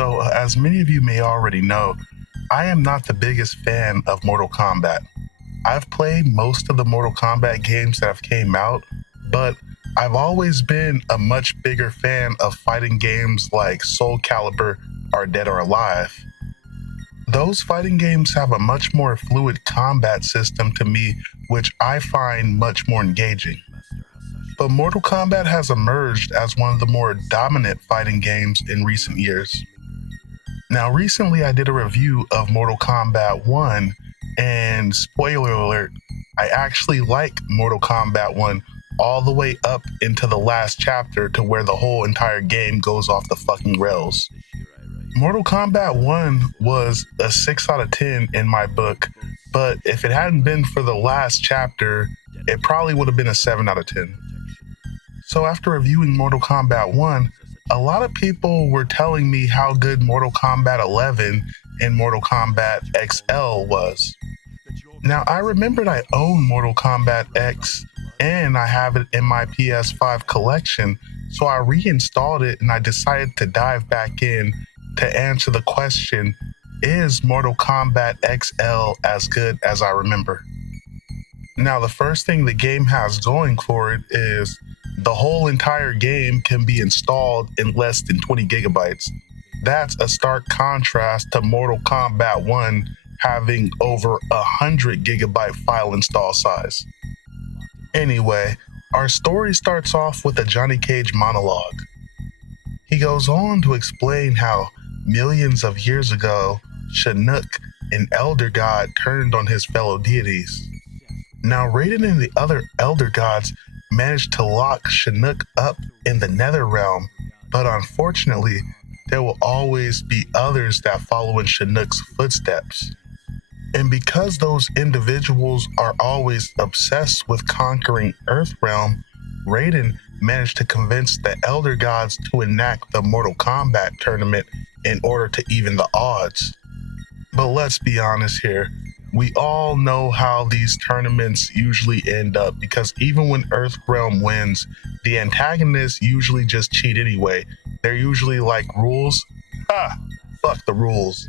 So, as many of you may already know, I am not the biggest fan of Mortal Kombat. I've played most of the Mortal Kombat games that have came out, but I've always been a much bigger fan of fighting games like Soul Calibur or Dead or Alive. Those fighting games have a much more fluid combat system to me, which I find much more engaging. But Mortal Kombat has emerged as one of the more dominant fighting games in recent years. Now, recently I did a review of Mortal Kombat 1, and spoiler alert, I actually like Mortal Kombat 1 all the way up into the last chapter to where the whole entire game goes off the fucking rails. Mortal Kombat 1 was a 6 out of 10 in my book, but if it hadn't been for the last chapter, it probably would have been a 7 out of 10. So after reviewing Mortal Kombat 1, a lot of people were telling me how good Mortal Kombat 11 and Mortal Kombat XL was. Now, I remembered I own Mortal Kombat X and I have it in my PS5 collection, so I reinstalled it and I decided to dive back in to answer the question, is Mortal Kombat XL as good as I remember? Now, the first thing the game has going for it is the whole entire game can be installed in less than 20 gigabytes. That's a stark contrast to Mortal Kombat 1 having over 100 gigabyte file install size. Anyway, our story starts off with a Johnny Cage monologue. He goes on to explain how millions of years ago, Chinook, an elder god, turned on his fellow deities. Now, Raiden and the other elder gods managed to lock Chinook up in the NetherRealm, but unfortunately, there will always be others that follow in Chinook's footsteps. And because those individuals are always obsessed with conquering Earthrealm, Raiden managed to convince the Elder Gods to enact the Mortal Kombat tournament in order to even the odds. But let's be honest here, we all know how these tournaments usually end up, because even when Earthrealm wins, the antagonists usually just cheat anyway. They're usually like, rules? Fuck the rules.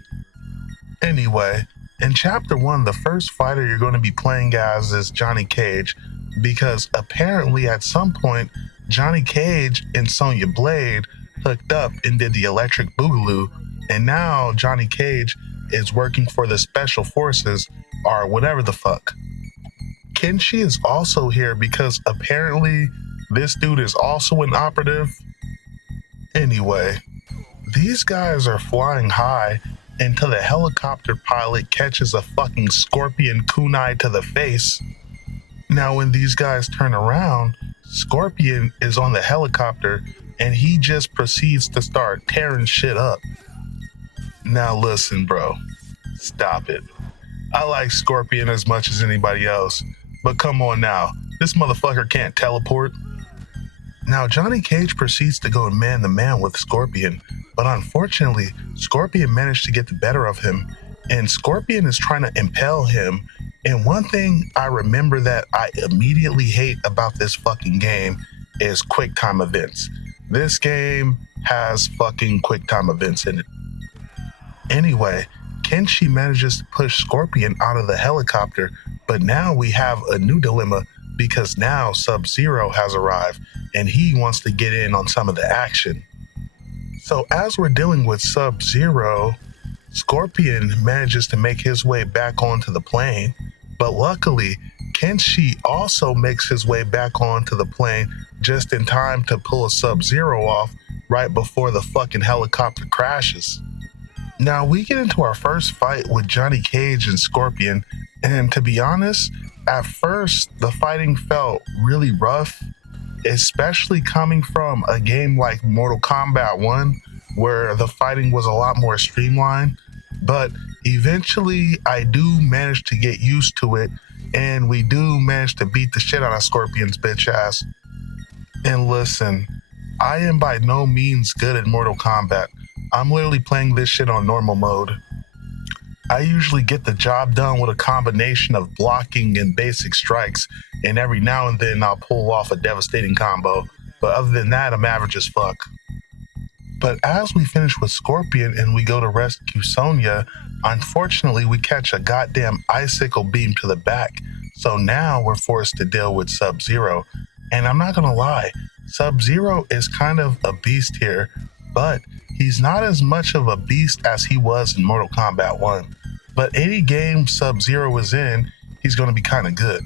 Anyway, in Chapter 1, the first fighter you're going to be playing as is Johnny Cage, because apparently at some point, Johnny Cage and Sonya Blade hooked up and did the electric boogaloo, and now Johnny Cage is working for the Special Forces, or whatever the fuck. Kenshi is also here because apparently this dude is also an operative. Anyway, these guys are flying high until the helicopter pilot catches a fucking scorpion kunai to the face. Now, when these guys turn around, Scorpion is on the helicopter and he just proceeds to start tearing shit up. Now listen, bro, stop it. I like Scorpion as much as anybody else, but come on now, this motherfucker can't teleport. Now Johnny Cage proceeds to go man to man with Scorpion, but unfortunately, Scorpion managed to get the better of him, and Scorpion is trying to impale him. And one thing I remember that I immediately hate about this fucking game is quick time events. This game has fucking quick time events in it. Anyway, Kenshi manages to push Scorpion out of the helicopter, but now we have a new dilemma because now Sub-Zero has arrived and he wants to get in on some of the action. So as we're dealing with Sub-Zero, Scorpion manages to make his way back onto the plane, but luckily, Kenshi also makes his way back onto the plane just in time to pull a Sub-Zero off right before the fucking helicopter crashes. Now we get into our first fight with Johnny Cage and Scorpion, and to be honest, at first the fighting felt really rough, especially coming from a game like Mortal Kombat 1, where the fighting was a lot more streamlined, but eventually I do manage to get used to it, and we do manage to beat the shit out of Scorpion's bitch ass. And listen, I am by no means good at Mortal Kombat. I'm literally playing this shit on normal mode. I usually get the job done with a combination of blocking and basic strikes, and every now and then I'll pull off a devastating combo, but other than that, I'm average as fuck. But as we finish with Scorpion and we go to rescue Sonya, unfortunately we catch a goddamn icicle beam to the back. So now we're forced to deal with Sub-Zero. And I'm not gonna lie, Sub-Zero is kind of a beast here, but he's not as much of a beast as he was in Mortal Kombat 1. But any game Sub-Zero is in, he's gonna be kinda good.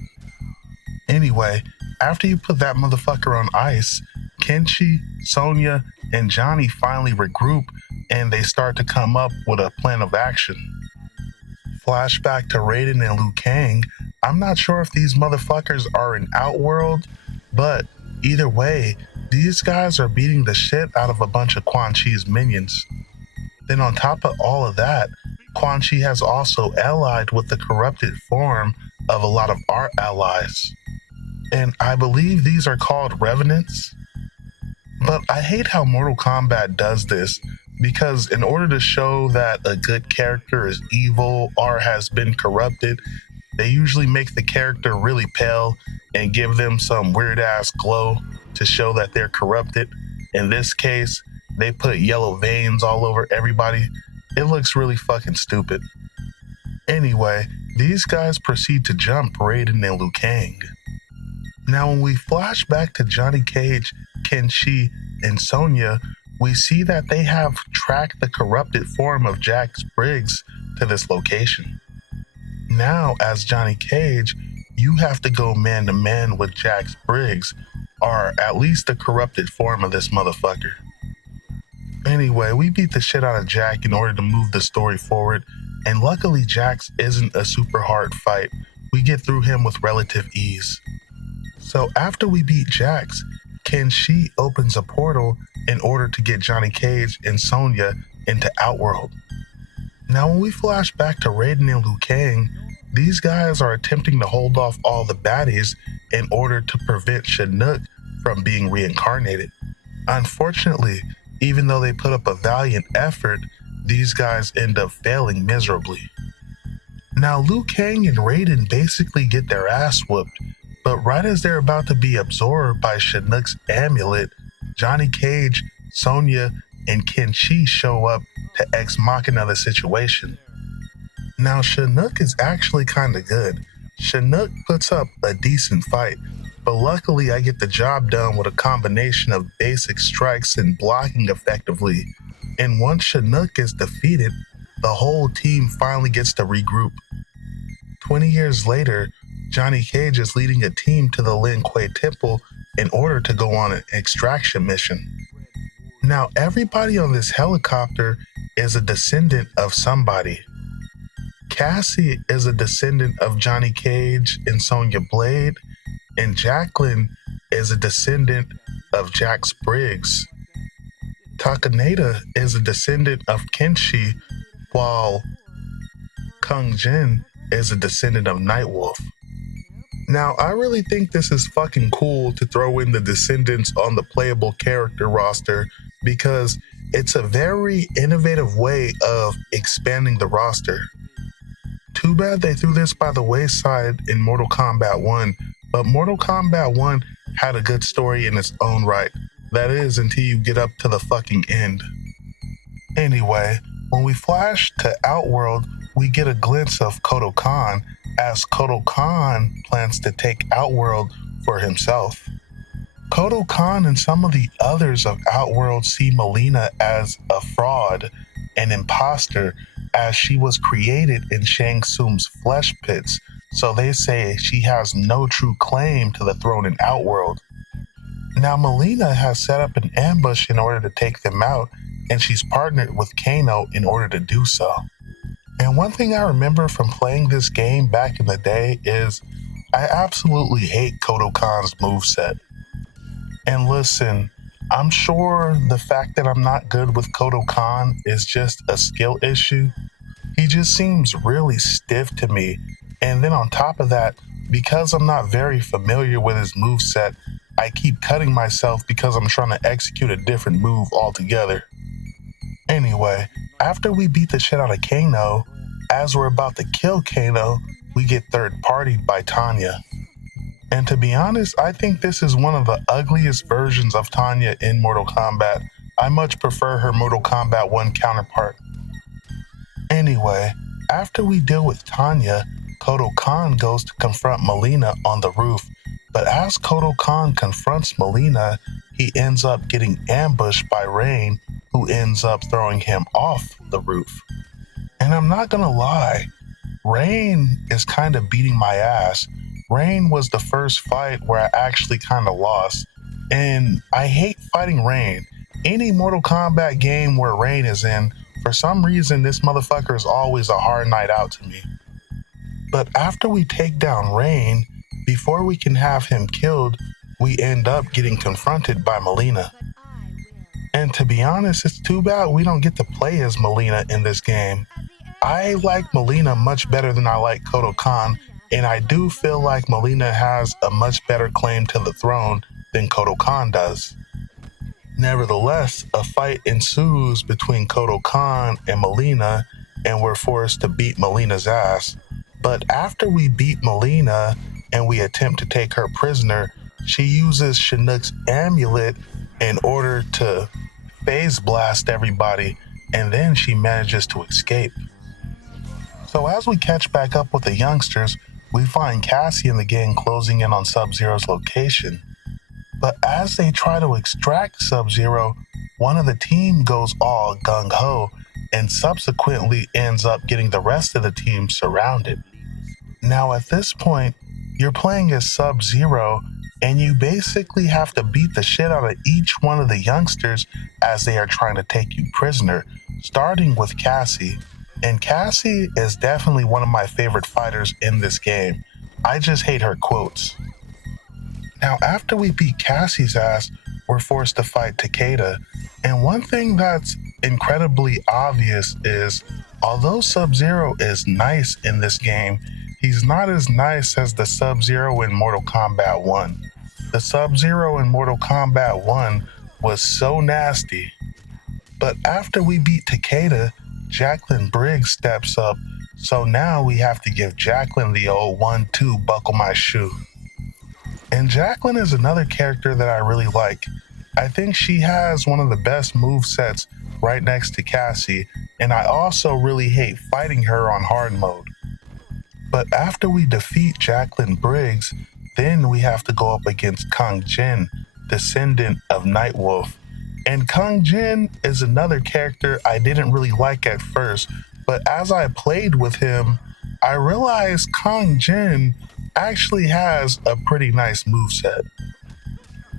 Anyway, after you put that motherfucker on ice, Kenshi, Sonya, and Johnny finally regroup and they start to come up with a plan of action. Flashback to Raiden and Liu Kang. I'm not sure if these motherfuckers are in Outworld, but either way, these guys are beating the shit out of a bunch of Quan Chi's minions. Then on top of all of that, Quan Chi has also allied with the corrupted form of a lot of our allies. And I believe these are called Revenants. But I hate how Mortal Kombat does this, because in order to show that a good character is evil or has been corrupted, they usually make the character really pale and give them some weird ass glow to show that they're corrupted. In this case, they put yellow veins all over everybody. It looks really fucking stupid. Anyway, these guys proceed to jump Raiden and Liu Kang. Now when we flash back to Johnny Cage, Kenshi, and Sonya, we see that they have tracked the corrupted form of Jack Briggs to this location. Now, as Johnny Cage, you have to go man to man with Jack Briggs, or at least the corrupted form of this motherfucker. Anyway, we beat the shit out of Jack in order to move the story forward, and luckily Jax isn't a super hard fight. We get through him with relative ease. So after we beat Jax, Kenshi opens a portal in order to get Johnny Cage and Sonya into Outworld. Now when we flash back to Raiden and Liu Kang, these guys are attempting to hold off all the baddies in order to prevent Shinnok from being reincarnated. Unfortunately, even though they put up a valiant effort, these guys end up failing miserably. Now Liu Kang and Raiden basically get their ass whooped, but right as they're about to be absorbed by Shinnok's amulet, Johnny Cage, Sonya, and Kenshi show up to Ex Machina the situation. Now Shinnok is actually kinda good. Shinnok puts up a decent fight, but luckily I get the job done with a combination of basic strikes and blocking effectively. And once Shinnok is defeated, the whole team finally gets to regroup. 20 years later, Johnny Cage is leading a team to the Lin Kuei Temple in order to go on an extraction mission. Now everybody on this helicopter is a descendant of somebody. Cassie is a descendant of Johnny Cage and Sonya Blade, and Jacqueline is a descendant of Jax Briggs. Takaneda is a descendant of Kenshi, while Kung Jin is a descendant of Nightwolf. Now, I really think this is fucking cool to throw in the descendants on the playable character roster because it's a very innovative way of expanding the roster. Too bad they threw this by the wayside in Mortal Kombat 1, but Mortal Kombat 1 had a good story in its own right. That is, until you get up to the fucking end. Anyway, when we flash to Outworld, we get a glimpse of Kodo Khan, as Kodo Khan plans to take Outworld for himself. Kodo Khan and some of the others of Outworld see Mileena as a fraud, an imposter, as she was created in Shang Tsung's flesh pits, so they say she has no true claim to the throne in Outworld. Now Mileena has set up an ambush in order to take them out, and she's partnered with Kano in order to do so. And one thing I remember from playing this game back in the day is I absolutely hate Kodo Khan's moveset. And listen, I'm sure the fact that I'm not good with Kodo Khan is just a skill issue. He just seems really stiff to me. And then on top of that, because I'm not very familiar with his moveset, I keep cutting myself because I'm trying to execute a different move altogether. Anyway, after we beat the shit out of Kano, as we're about to kill Kano, we get third-partied by Tanya. And to be honest, I think this is one of the ugliest versions of Tanya in Mortal Kombat I much prefer her Mortal Kombat 1 counterpart. Anyway, after we deal with Tanya, Kodo Khan goes to confront Melina on the roof, but as Kodo Khan confronts Melina, he ends up getting ambushed by Rain, who ends up throwing him off the roof. And I'm not gonna lie, Rain is kind of beating my ass. Rain was the first fight where I actually kind of lost, and I hate fighting Rain. Any Mortal Kombat game where Rain is in, for some reason this motherfucker is always a hard night out to me. But after we take down Rain, before we can have him killed, we end up getting confronted by Melina. And to be honest, it's too bad we don't get to play as Melina in this game. I like Melina much better than I like Kodo Khan, and I do feel like Melina has a much better claim to the throne than Kodo Khan does. Nevertheless, a fight ensues between Kodo Khan and Melina, and we're forced to beat Melina's ass. But after we beat Melina and we attempt to take her prisoner, she uses Chinook's amulet in order to phase blast everybody, and then she manages to escape. So as we catch back up with the youngsters, we find Cassie and the gang closing in on Sub-Zero's location. But as they try to extract Sub-Zero, one of the team goes all gung-ho and subsequently ends up getting the rest of the team surrounded. Now at this point, you're playing as Sub-Zero, and you basically have to beat the shit out of each one of the youngsters as they are trying to take you prisoner, starting with Cassie. And Cassie is definitely one of my favorite fighters in this game. I just hate her quotes. Now, after we beat Cassie's ass, we're forced to fight Takeda. And one thing that's incredibly obvious is, although Sub-Zero is nice in this game, he's not as nice as the Sub-Zero in Mortal Kombat 1. The Sub-Zero in Mortal Kombat 1 was so nasty. But after we beat Takeda, Jacqueline Briggs steps up, so now we have to give Jacqueline the old 1-2 buckle my shoe. And Jacqueline is another character that I really like. I think she has one of the best movesets right next to Cassie, and I also really hate fighting her on hard mode. But after we defeat Jacqueline Briggs, then we have to go up against Kung Jin, descendant of Nightwolf. And Kung Jin is another character I didn't really like at first, but as I played with him, I realized Kung Jin actually has a pretty nice moveset.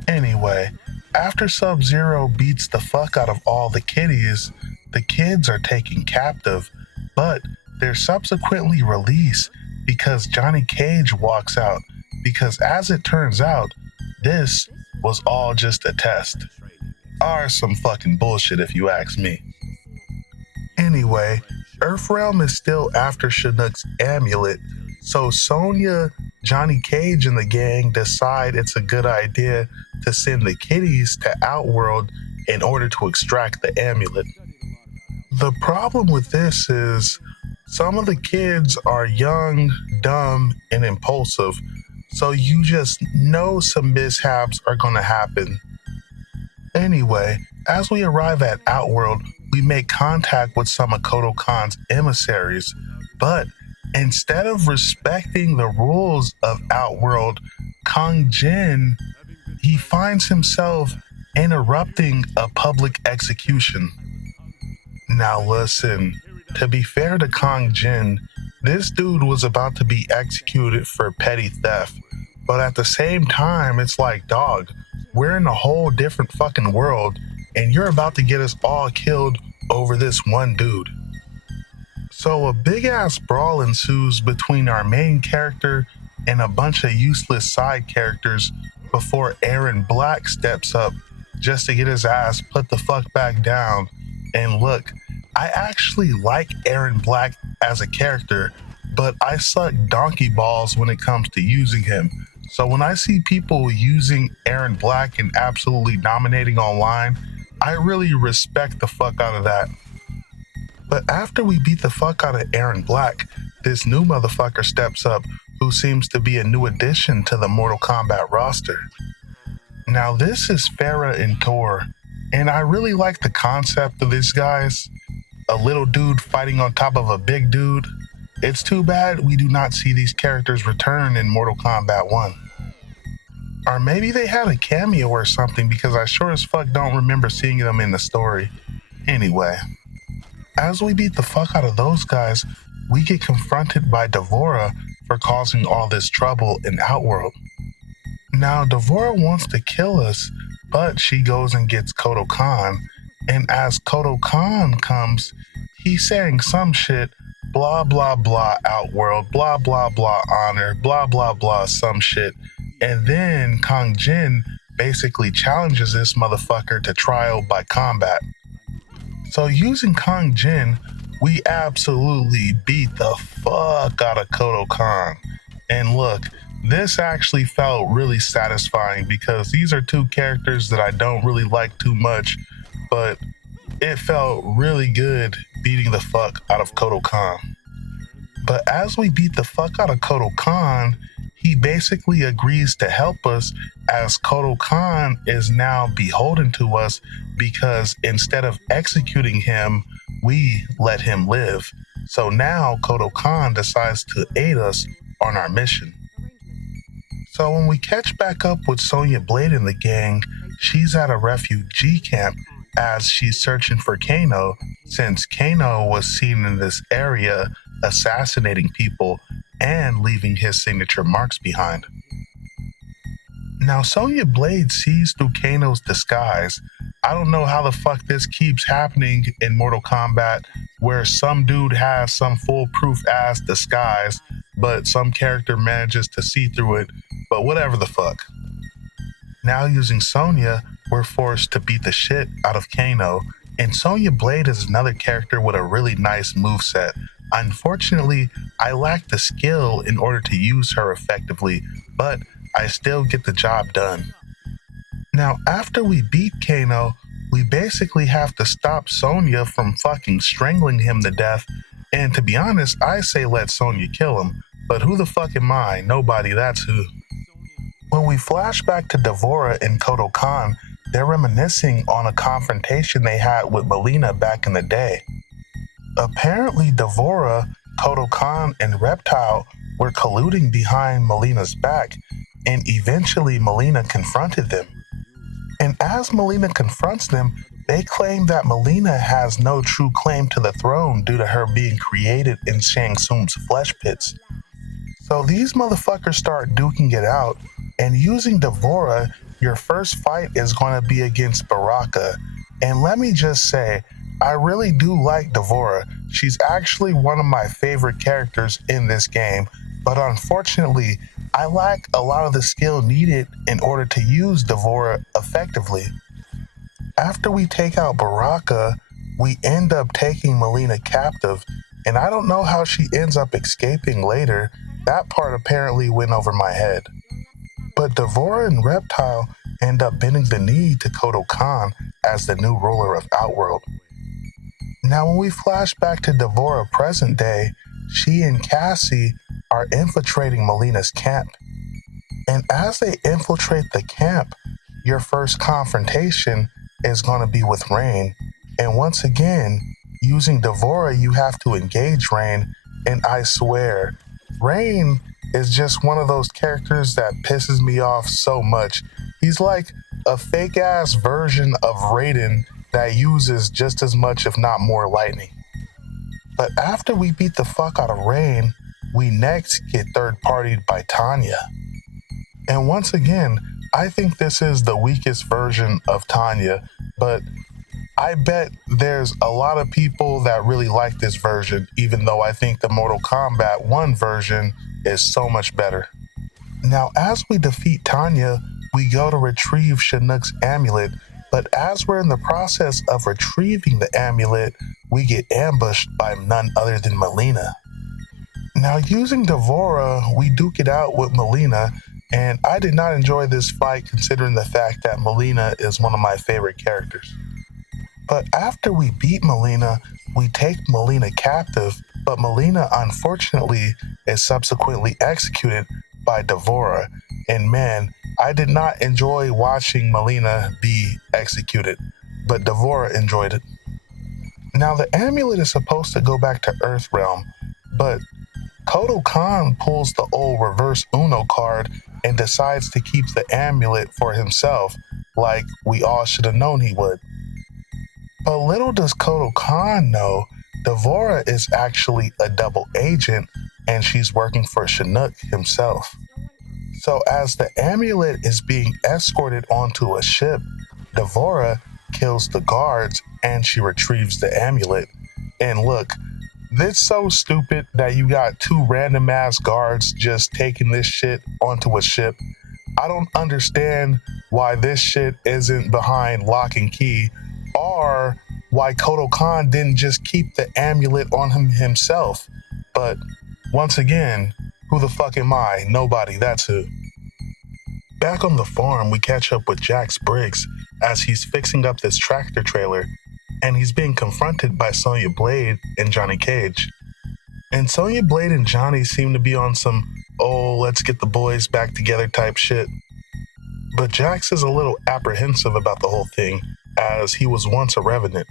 Anyway, after Sub-Zero beats the fuck out of all the kiddies, the kids are taken captive, but they're subsequently released because Johnny Cage walks out, because as it turns out, this was all just a test. Or some fucking bullshit if you ask me. Anyway, Earthrealm is still after Chinook's amulet, so Sonya, Johnny Cage, and the gang decide it's a good idea to send the kiddies to Outworld in order to extract the amulet. The problem with this is some of the kids are young, dumb, and impulsive, so you just know some mishaps are gonna happen. Anyway, as we arrive at Outworld, we make contact with some of Kodo Khan's emissaries, but instead of respecting the rules of Outworld, Kung Jin, he finds himself interrupting a public execution. Now listen, to be fair to Kung Jin, this dude was about to be executed for petty theft, but at the same time, it's like, dog, we're in a whole different fucking world, and you're about to get us all killed over this one dude. So a big-ass brawl ensues between our main character and a bunch of useless side characters before Aaron Black steps up just to get his ass put the fuck back down. And look, I actually like Aaron Black as a character, but I suck donkey balls when it comes to using him. So when I see people using Aaron Black and absolutely dominating online, I really respect the fuck out of that. But after we beat the fuck out of Aaron Black, this new motherfucker steps up who seems to be a new addition to the Mortal Kombat roster. Now this is Farah and Tor. And I really like the concept of this, guys. A little dude fighting on top of a big dude. It's too bad we do not see these characters return in Mortal Kombat 1. Or maybe they had a cameo or something, because I sure as fuck don't remember seeing them in the story. Anyway, as we beat the fuck out of those guys, we get confronted by Devora for causing all this trouble in Outworld. Now, Devora wants to kill us, but she goes and gets Kodo Khan, and as Kodo Khan comes, he's saying some shit, blah blah blah Outworld, blah blah blah honor, blah blah blah some shit, and then Kang Jin basically challenges this motherfucker to trial by combat. So using Kang Jin, we absolutely beat the fuck out of Kodo Khan. And look, this actually felt really satisfying because these are two characters that I don't really like too much, but it felt really good beating the fuck out of Kodo Khan. But as we beat the fuck out of Kodo Khan, he basically agrees to help us, as Kodo Khan is now beholden to us because instead of executing him, we let him live. So now Kodo Khan decides to aid us on our mission. So when we catch back up with Sonya Blade and the gang, she's at a refugee camp as she's searching for Kano, since Kano was seen in this area assassinating people and leaving his signature marks behind. Now Sonya Blade sees through Kano's disguise. I don't know how the fuck this keeps happening in Mortal Kombat, where some dude has some foolproof ass disguise, but some character manages to see through it, but whatever the fuck. Now using Sonya, we're forced to beat the shit out of Kano, and Sonya Blade is another character with a really nice moveset. Unfortunately, I lack the skill in order to use her effectively, but I still get the job done. Now, after we beat Kano, we basically have to stop Sonya from fucking strangling him to death, and to be honest, I say let Sonya kill him, but who the fuck am I? Nobody, that's who. When we flash back to Devora and Kodo Khan, they're reminiscing on a confrontation they had with Melina back in the day. Apparently Devora, Kodo Khan, and Reptile were colluding behind Melina's back, and eventually Melina confronted them. And as Melina confronts them, they claim that Melina has no true claim to the throne due to her being created in Shang Tsung's flesh pits. So these motherfuckers start duking it out, and using Devora, your first fight is going to be against Baraka. And let me just say, I really do like Devora. She's actually one of my favorite characters in this game, but unfortunately, I lack a lot of the skill needed in order to use Devora effectively. After we take out Baraka, we end up taking Melina captive, and I don't know how she ends up escaping later. That part apparently went over my head. But Devora and Reptile end up bending the knee to Kodo Khan as the new ruler of Outworld. Now when we flash back to Devora present day, she and Cassie are infiltrating Melina's camp. And as they infiltrate the camp, your first confrontation is going to be with Rain. And once again, using Devora, you have to engage Rain, and I swear, Rain is just one of those characters that pisses me off so much. He's like a fake-ass version of Raiden that uses just as much, if not more, lightning. But after we beat the fuck out of Rain, we next get third-partied by Tanya. And once again, I think this is the weakest version of Tanya, but I bet there's a lot of people that really like this version, even though I think the Mortal Kombat 1 version is so much better. Now, as we defeat Tanya, we go to retrieve Chinook's amulet, but as we're in the process of retrieving the amulet, we get ambushed by none other than Melina. Now, using Devora, we duke it out with Melina, and I did not enjoy this fight considering the fact that Melina is one of my favorite characters. But after we beat Melina, we take Melina captive, but Melina unfortunately is subsequently executed by Devora. And man, I did not enjoy watching Melina be executed. but Devora enjoyed it. Now the amulet is supposed to go back to Earthrealm, but Kodo Khan pulls the old reverse Uno card and decides to keep the amulet for himself, like we all should have known he would. But little does Kodo Khan know, Devora is actually a double agent and she's working for Chinook himself. So as the amulet is being escorted onto a ship, Devora kills the guards and she retrieves the amulet. And look, this so stupid that you got two random ass guards just taking this shit onto a ship. I don't understand why this shit isn't behind lock and key, or why Kodo Khan didn't just keep the amulet on him himself. But once again, who the fuck am I? Nobody, that's who. Back on the farm, we catch up with Jax Briggs as he's fixing up this tractor trailer, and he's being confronted by Sonya Blade and Johnny Cage. And Sonya Blade and Johnny seem to be on some, oh, let's get the boys back together type shit. But Jax is a little apprehensive about the whole thing, as he was once a revenant.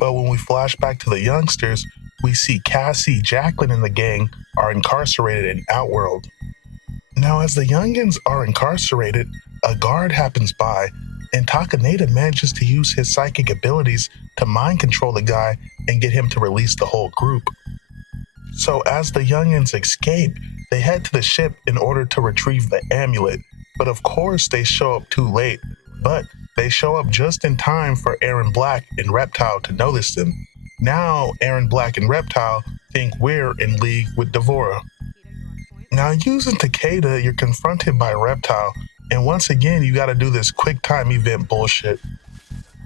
But when we flash back to the youngsters, we see Cassie, Jacqueline, and the gang are incarcerated in Outworld. Now, as the youngins are incarcerated, a guard happens by, and Takaneda manages to use his psychic abilities to mind control the guy and get him to release the whole group. So as the youngins escape, they head to the ship in order to retrieve the amulet, but of course they show up too late, but they show up just in time for Aaron Black and Reptile to notice them. Now Aaron Black and Reptile think we're in league with Devora. Now using Takeda, you're confronted by Reptile, and once again you gotta do this quick time event bullshit.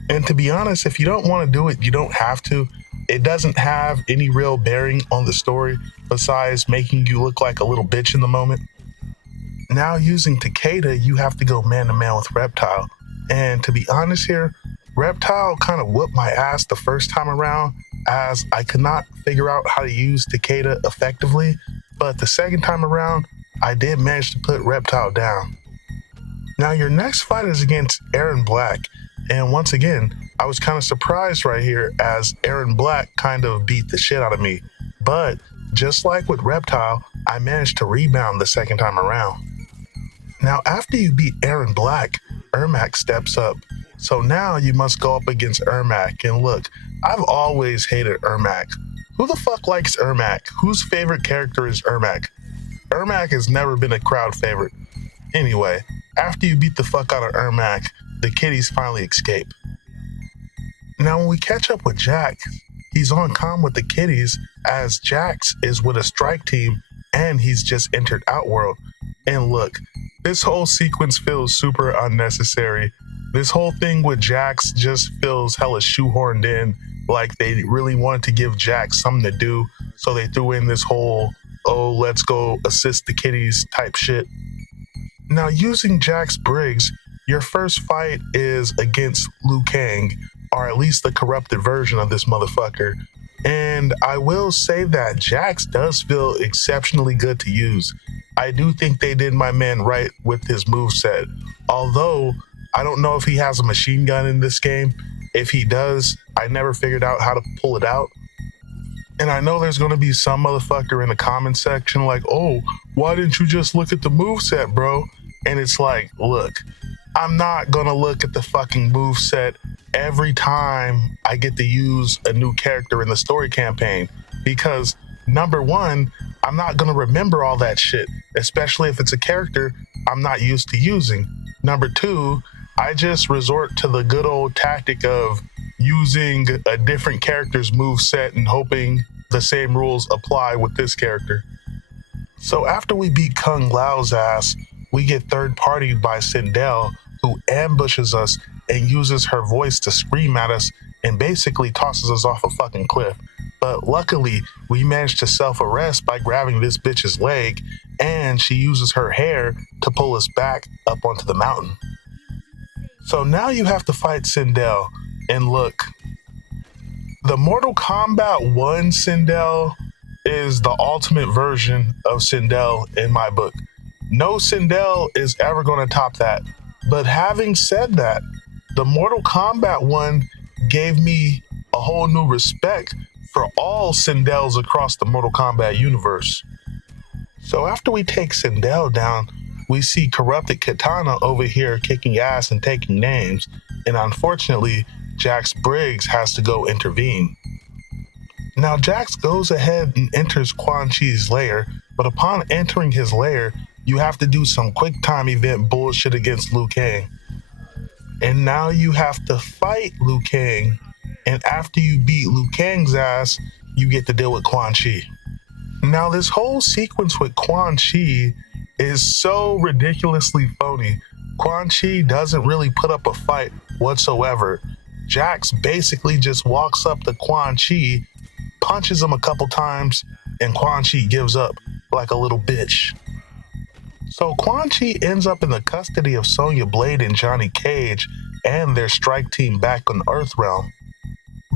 And to be honest, if you don't want to do it, you don't have to. It doesn't have any real bearing on the story besides making you look like a little bitch in the moment. Now using Takeda, you have to go man to man with Reptile. And to be honest here, Reptile kind of whooped my ass the first time around, as I could not figure out how to use Takeda effectively, but the second time around, I did manage to put Reptile down. Now your next fight is against Aaron Black, and once again, I was kind of surprised right here as Aaron Black kind of beat the shit out of me, but just like with Reptile, I managed to rebound the second time around. Now after you beat Aaron Black, Ermac steps up. So now you must go up against Ermac, and look, I've always hated Ermac. Who the fuck likes Ermac? Whose favorite character is Ermac? Ermac has never been a crowd favorite. Anyway, after you beat the fuck out of Ermac, the kiddies finally escape. Now when we catch up with Jax, he's on comm with the kiddies as Jax is with a strike team and he's just entered Outworld. And look, this whole sequence feels super unnecessary. This whole thing with Jax just feels hella shoehorned in, like they really wanted to give Jax something to do, so they threw in this whole, oh, let's go assist the kiddies type shit. Now using Jax Briggs, your first fight is against Liu Kang, or at least the corrupted version of this motherfucker. And I will say that Jax does feel exceptionally good to use. I do think they did my man right with his moveset. Although, I don't know if he has a machine gun in this game. If he does, I never figured out how to pull it out. And I know there's gonna be some motherfucker in the comment section like, oh, why didn't you just look at the moveset, bro? And it's like, look, I'm not gonna look at the fucking moveset every time I get to use a new character in the story campaign, because number one, I'm not gonna remember all that shit, especially if it's a character I'm not used to using. Number two, I just resort to the good old tactic of using a different character's moveset and hoping the same rules apply with this character. So after we beat Kung Lao's ass, we get third-partied by Sindel, who ambushes us and uses her voice to scream at us and basically tosses us off a fucking cliff. But luckily, we managed to self-arrest by grabbing this bitch's leg, and she uses her hair to pull us back up onto the mountain. So now you have to fight Sindel, and look, the Mortal Kombat 1 Sindel is the ultimate version of Sindel in my book. No Sindel is ever going to top that. But having said that, The Mortal Kombat one gave me a whole new respect for all Sindels across the Mortal Kombat universe. So after we take Sindel down, we see Corrupted Katana over here kicking ass and taking names, and unfortunately, Jax Briggs has to go intervene. Now Jax goes ahead and enters Quan Chi's lair, but upon entering his lair, you have to do some quick time event bullshit against Liu Kang. And now you have to fight Liu Kang, and after you beat Liu Kang's ass, you get to deal with Quan Chi. Now this whole sequence with Quan Chi is so ridiculously phony. Quan Chi doesn't really put up a fight whatsoever. Jax basically just walks up to Quan Chi, punches him a couple times, and Quan Chi gives up like a little bitch. So Quan Chi ends up in the custody of Sonya Blade and Johnny Cage and their strike team back on Earthrealm.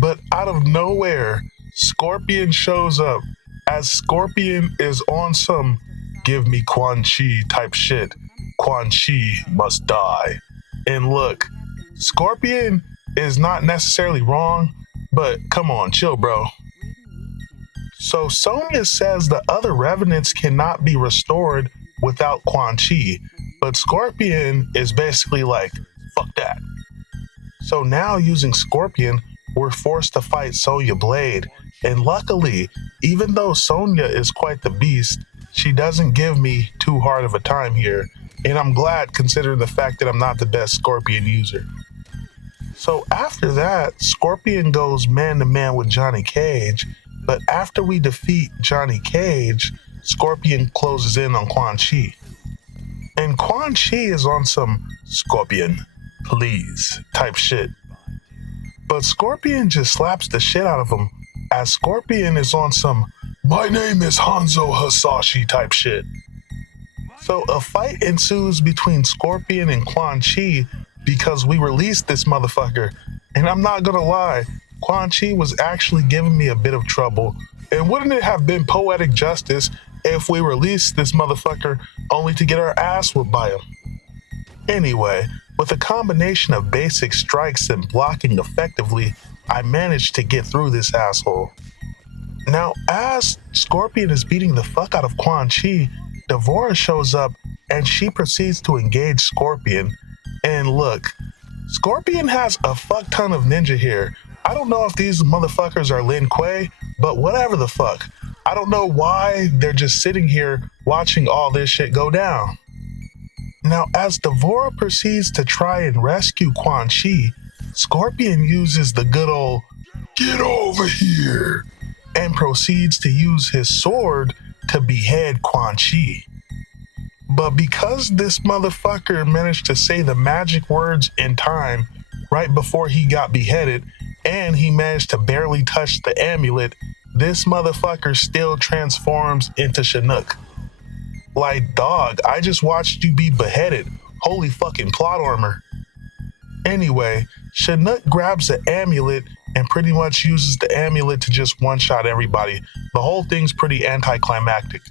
But out of nowhere, Scorpion shows up as Scorpion is on some give me Quan Chi type shit. Quan Chi must die. And look, Scorpion is not necessarily wrong, but come on, chill, bro. So Sonya says the other revenants cannot be restored without Quan Chi, but Scorpion is basically like, fuck that. So now using Scorpion, we're forced to fight Sonya Blade, and luckily, even though Sonya is quite the beast, she doesn't give me too hard of a time here, and I'm glad considering the fact that I'm not the best Scorpion user. So after that, Scorpion goes man-to-man with Johnny Cage, but after we defeat Johnny Cage, Scorpion closes in on Quan Chi. And Quan Chi is on some Scorpion, please type shit. But Scorpion just slaps the shit out of him as Scorpion is on some my name is Hanzo Hasashi type shit. So a fight ensues between Scorpion and Quan Chi because we released this motherfucker. And I'm not gonna lie, Quan Chi was actually giving me a bit of trouble. And wouldn't it have been poetic justice if we released this motherfucker only to get our ass whooped by him? Anyway, with a combination of basic strikes and blocking effectively, I managed to get through this asshole. Now, as Scorpion is beating the fuck out of Quan Chi, Devora shows up and she proceeds to engage Scorpion. And look, Scorpion has a fuck ton of ninja here. I don't know if these motherfuckers are Lin Kuei, but whatever the fuck. I don't know why they're just sitting here watching all this shit go down. Now, as Devora proceeds to try and rescue Quan Chi, Scorpion uses the good old, get over here, and proceeds to use his sword to behead Quan Chi. But because this motherfucker managed to say the magic words in time right before he got beheaded, and he managed to barely touch the amulet, this motherfucker still transforms into Chinook. Like, dog, I just watched you be beheaded. Holy fucking plot armor. Anyway, Chinook grabs the amulet and pretty much uses the amulet to just one-shot everybody. The whole thing's pretty anticlimactic.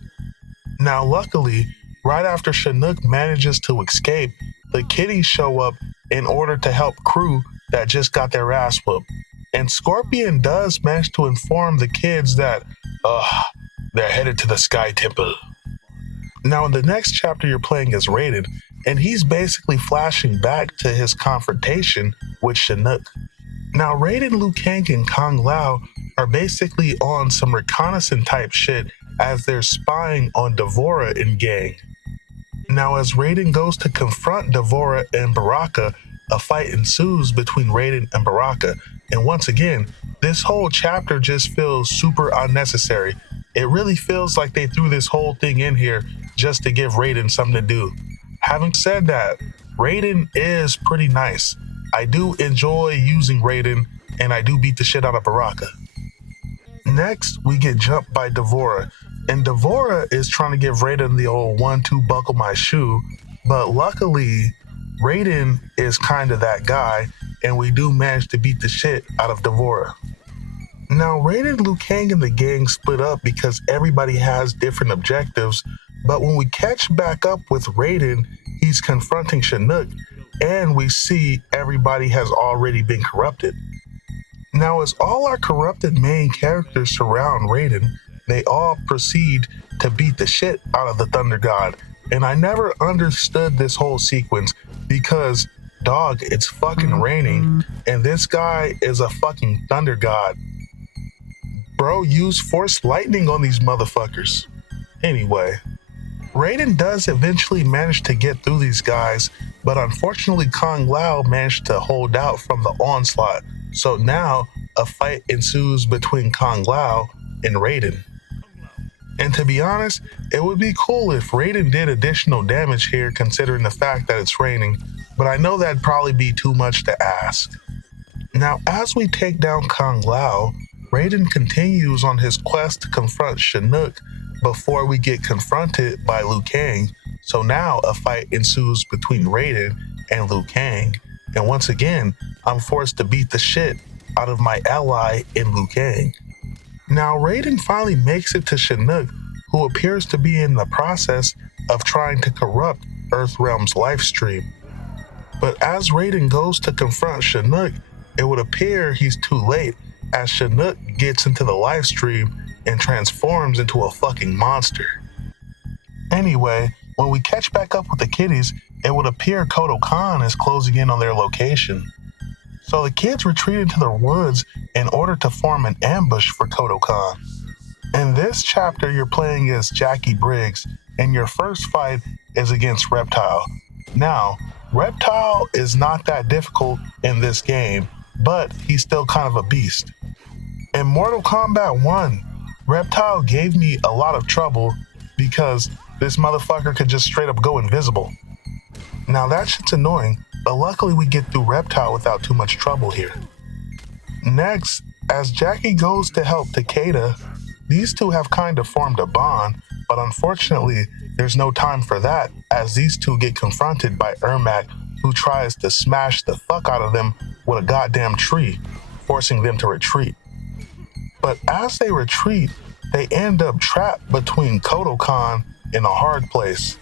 Now, luckily, right after Chinook manages to escape, the kiddies show up in order to help crew that just got their ass whooped. And Scorpion does manage to inform the kids that, they're headed to the Sky Temple. Now, in the next chapter, you're playing as Raiden, and he's basically flashing back to his confrontation with Chinook. Now, Raiden, Liu Kang, and Kung Lao are basically on some reconnaissance type shit as they're spying on Devora and gang. Now, as Raiden goes to confront Devora and Baraka, a fight ensues between Raiden and Baraka. And once again, this whole chapter just feels super unnecessary. It really feels like they threw this whole thing in here just to give Raiden something to do. Having said that, Raiden is pretty nice. I do enjoy using Raiden, and I do beat the shit out of Baraka. Next, we get jumped by Devora, and Devora is trying to give Raiden the old 1-2 buckle my shoe, but luckily, Raiden is kind of that guy, and we do manage to beat the shit out of Devora. Now, Raiden, Liu Kang, and the gang split up because everybody has different objectives, but when we catch back up with Raiden, he's confronting Chinook, and we see everybody has already been corrupted. Now, as all our corrupted main characters surround Raiden, they all proceed to beat the shit out of the Thunder God. And I never understood this whole sequence because, dog, it's fucking raining, and this guy is a fucking Thunder God. Bro, use Force Lightning on these motherfuckers. Anyway, Raiden does eventually manage to get through these guys, but unfortunately Kung Lao managed to hold out from the onslaught. So now a fight ensues between Kung Lao and Raiden. And to be honest, it would be cool if Raiden did additional damage here considering the fact that it's raining, but I know that'd probably be too much to ask. Now, as we take down Kung Lao, Raiden continues on his quest to confront Shinnok before we get confronted by Liu Kang. So now a fight ensues between Raiden and Liu Kang. And once again, I'm forced to beat the shit out of my ally in Liu Kang. Now Raiden finally makes it to Shinnok, who appears to be in the process of trying to corrupt Earthrealm's lifestream. But as Raiden goes to confront Shinnok, it would appear he's too late as Shinnok gets into the lifestream and transforms into a fucking monster. Anyway, when we catch back up with the kiddies, it would appear Kodo Khan is closing in on their location. So the kids retreat into the woods in order to form an ambush for Kodo Khan. In this chapter, you're playing as Jackie Briggs, and your first fight is against Reptile. Now, Reptile is not that difficult in this game, but he's still kind of a beast. In Mortal Kombat 1, Reptile gave me a lot of trouble because this motherfucker could just straight up go invisible. Now that shit's annoying, but luckily we get through Reptile without too much trouble here. Next, as Jackie goes to help Takeda, these two have kind of formed a bond, but unfortunately, there's no time for that as these two get confronted by Ermac, who tries to smash the fuck out of them with a goddamn tree, forcing them to retreat. But as they retreat, they end up trapped between Kodo Khan and a hard place.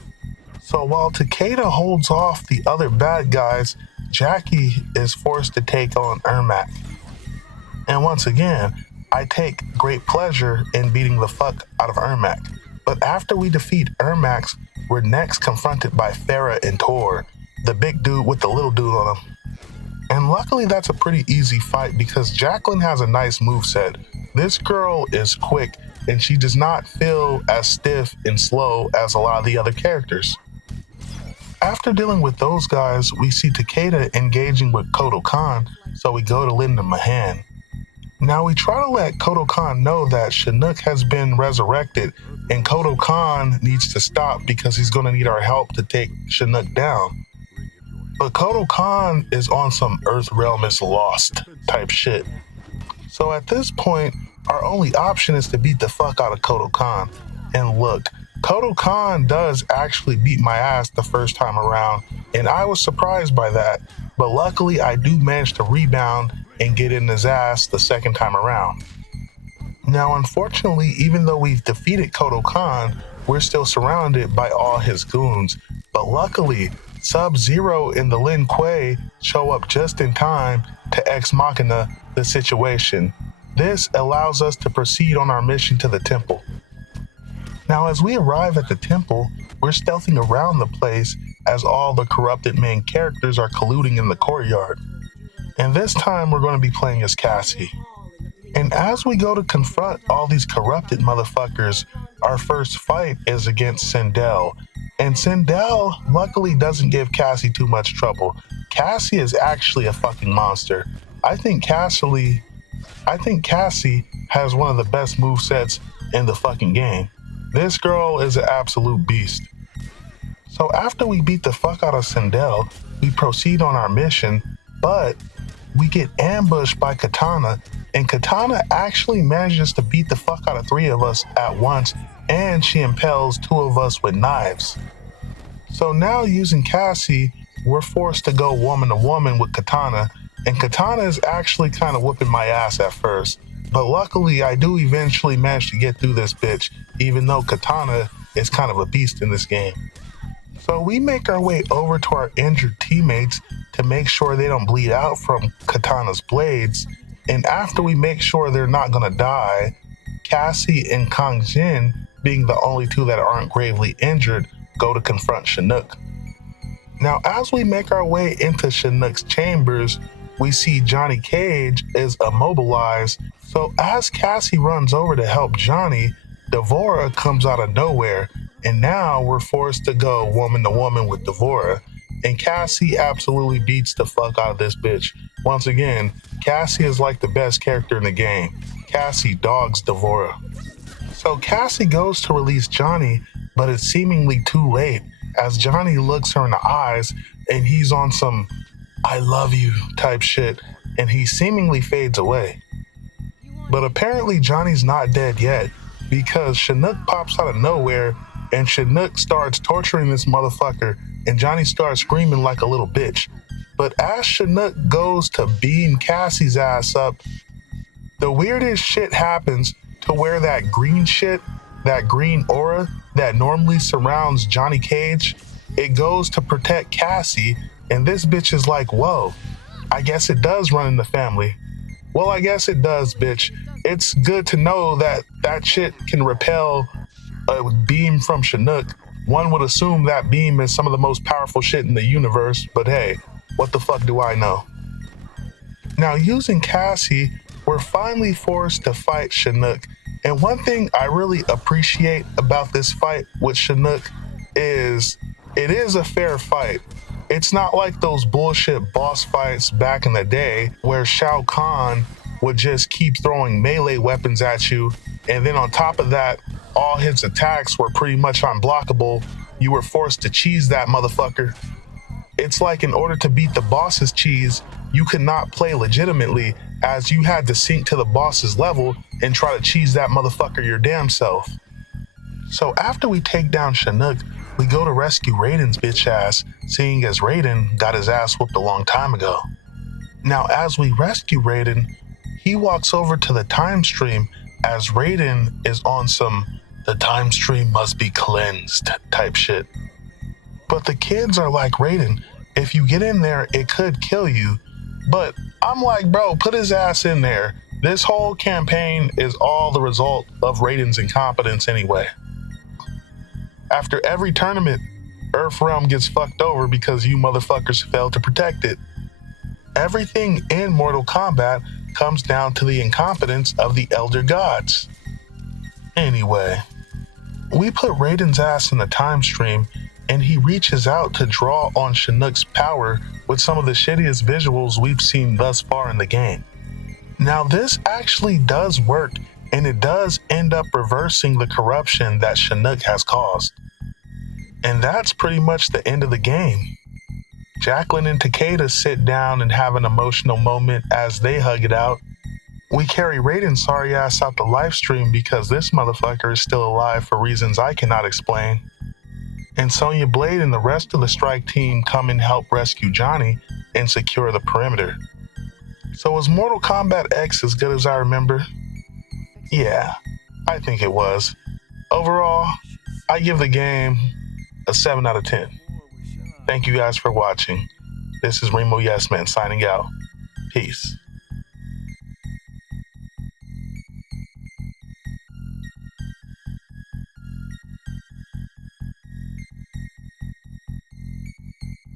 So while Takeda holds off the other bad guys, Jackie is forced to take on Ermac. And once again, I take great pleasure in beating the fuck out of Ermac. But after we defeat Ermac, we're next confronted by Farah and Tor, the big dude with the little dude on him. And luckily that's a pretty easy fight because Jacqueline has a nice moveset. This girl is quick and she does not feel as stiff and slow as a lot of the other characters. After dealing with those guys, we see Takeda engaging with Kodo Khan, so we go to lend him a hand. Now we try to let Kodo Khan know that Shinnok has been resurrected and Kodo Khan needs to stop because he's going to need our help to take Shinnok down. But Kodo Khan is on some Earthrealm is lost type shit. So at this point, our only option is to beat the fuck out of Kodo Khan. And look, Kodo Khan does actually beat my ass the first time around, and I was surprised by that, but luckily I do manage to rebound and get in his ass the second time around. Now unfortunately, even though we've defeated Kodo Khan, we're still surrounded by all his goons, but luckily, Sub-Zero and the Lin Kuei show up just in time to Ex Machina the situation. This allows us to proceed on our mission to the temple. Now, as we arrive at the temple, we're stealthing around the place as all the corrupted main characters are colluding in the courtyard. And this time, we're going to be playing as Cassie. And as we go to confront all these corrupted motherfuckers, our first fight is against Sindel. And Sindel luckily doesn't give Cassie too much trouble. Cassie is actually a fucking monster. I think Cassie has one of the best movesets in the fucking game. This girl is an absolute beast. So after we beat the fuck out of Sindel, we proceed on our mission, but we get ambushed by Katana, and Katana actually manages to beat the fuck out of 3 of us at once, and she impales 2 of us with knives. So now using Cassie, we're forced to go woman to woman with Katana, and Katana is actually kind of whooping my ass at first. But luckily, I do eventually manage to get through this bitch, even though Katana is kind of a beast in this game. So we make our way over to our injured teammates to make sure they don't bleed out from Katana's blades. And after we make sure they're not gonna die, Cassie and Kang Jin, being the only two that aren't gravely injured, go to confront Chinook. Now, as we make our way into Chinook's chambers, we see Johnny Cage is immobilized. So as Cassie runs over to help Johnny, Devora comes out of nowhere, and now we're forced to go woman to woman with Devora. And Cassie absolutely beats the fuck out of this bitch. Once again, Cassie is like the best character in the game. Cassie dogs Devora. So Cassie goes to release Johnny, but it's seemingly too late as Johnny looks her in the eyes and he's on some "I love you" type shit, and he seemingly fades away. But apparently Johnny's not dead yet, because Chinook pops out of nowhere and Chinook starts torturing this motherfucker, and Johnny starts screaming like a little bitch. But as Chinook goes to beam Cassie's ass up, the weirdest shit happens to where that green shit, that green aura that normally surrounds Johnny Cage, it goes to protect Cassie, and this bitch is like, whoa, I guess it does run in the family. Well, I guess it does, bitch. It's good to know that that shit can repel a beam from Chinook. One would assume that beam is some of the most powerful shit in the universe, but hey, what the fuck do I know? Now, using Cassie, we're finally forced to fight Chinook. And one thing I really appreciate about this fight with Chinook is it is a fair fight. It's not like those bullshit boss fights back in the day where Shao Kahn would just keep throwing melee weapons at you, and then on top of that, all his attacks were pretty much unblockable. You were forced to cheese that motherfucker. It's like in order to beat the boss's cheese, you could not play legitimately, as you had to sink to the boss's level and try to cheese that motherfucker your damn self. So after we take down Chinook, we go to rescue Raiden's bitch ass, seeing as Raiden got his ass whooped a long time ago. Now as we rescue Raiden, he walks over to the time stream as Raiden is on some "the time stream must be cleansed" type shit. But the kids are like, Raiden, if you get in there, it could kill you. But I'm like, bro, put his ass in there. This whole campaign is all the result of Raiden's incompetence anyway. After every tournament, Earthrealm gets fucked over because you motherfuckers failed to protect it. Everything in Mortal Kombat comes down to the incompetence of the Elder Gods. Anyway, we put Raiden's ass in the time stream, and he reaches out to draw on Chinook's power with some of the shittiest visuals we've seen thus far in the game. Now this actually does work, and it does end up reversing the corruption that Chinook has caused. And that's pretty much the end of the game. Jacqueline and Takeda sit down and have an emotional moment as they hug it out. We carry Raiden's sorry ass out the live stream because this motherfucker is still alive for reasons I cannot explain. And Sonya Blade and the rest of the strike team come and help rescue Johnny and secure the perimeter. So was Mortal Kombat X as good as I remember? Yeah, I think it was. Overall, I give the game a 7 out of 10. Thank you guys for watching. This is Remo Yes Man signing out. Peace.